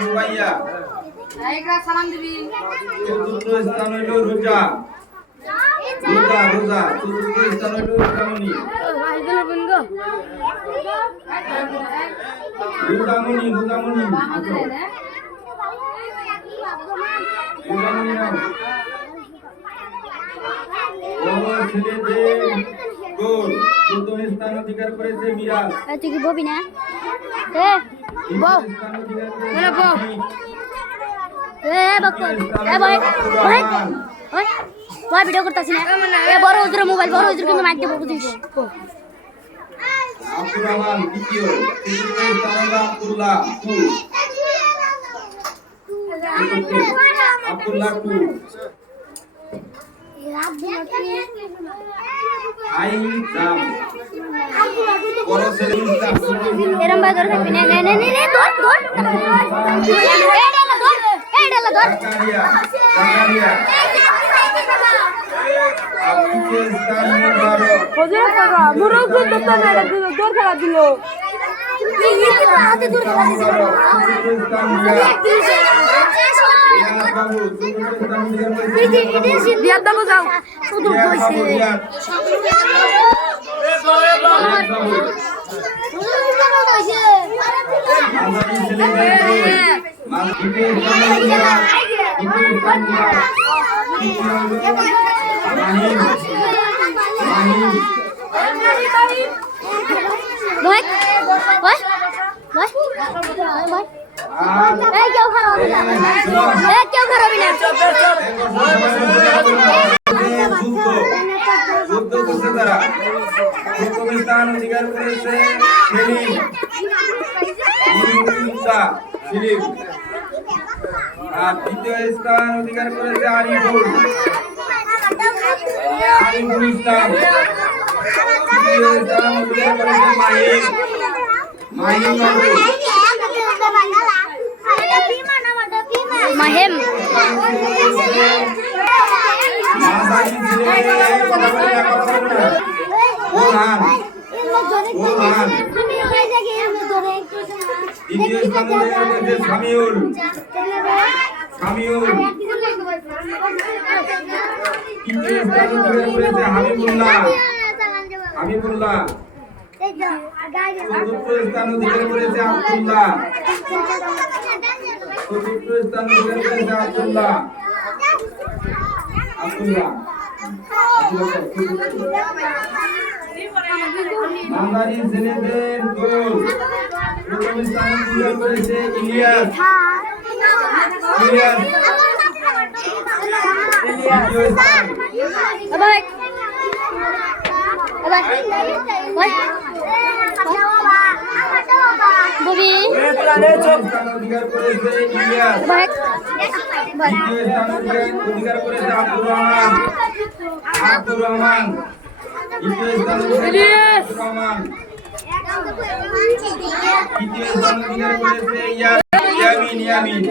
রুবাইয়া। সালাম দিবি। চতুর্থ স্থান হইল রোজা। চতুর্থ স্থান হইল রোজামণি। রোজামণি ছেলেদের গোল। প্রথম স্থান অধিকার করেছে মিরাজ। তুই কি ববি না? ভিডিও করতেছি না। বড় হুজুরের মোবাইল, বড় হুজুর কিন্তু মাইক দেবো বুঝিস। আব্দুর রহমান দ্বিতীয়। তৃতীয় স্থান হলো আব্দুল্লাহ টু। আব্দুল্লাহ টু। বড় ছেলে এরম ভাই ধরে থাকবি না। জাকারিয়া। তৃতীয় স্থান যুদ্ধ করছে তারা। প্রথম স্থান অধিকার করেছে সেলিম। আর দ্বিতীয় স্থান অধিকার করেছে আরিফুল ইসলাম। তৃতীয় স্থান অধিকার করেছে মাহিম। দ্বিতীয় স্থান অধিকার করেছে সামিউল। তৃতীয় স্থান অধিকার করেছে হাবিবুল্লাহ। চতুর্থ স্থান অধিকার করেছে আব্দুল্লাহ। মান্দারি ছেলেদের গোল। প্রথম স্থান অধিকার করেছে ইলিয়াস। দ্বিতীয় স্থান অধিকার করেছে ইলিয়াস। দ্বিতীয় স্থান অধিকার করেছে আব্দুর রহমান। তৃতীয় স্থান তৃতীয় স্থান অধিকার করেছে ইয়ামিন।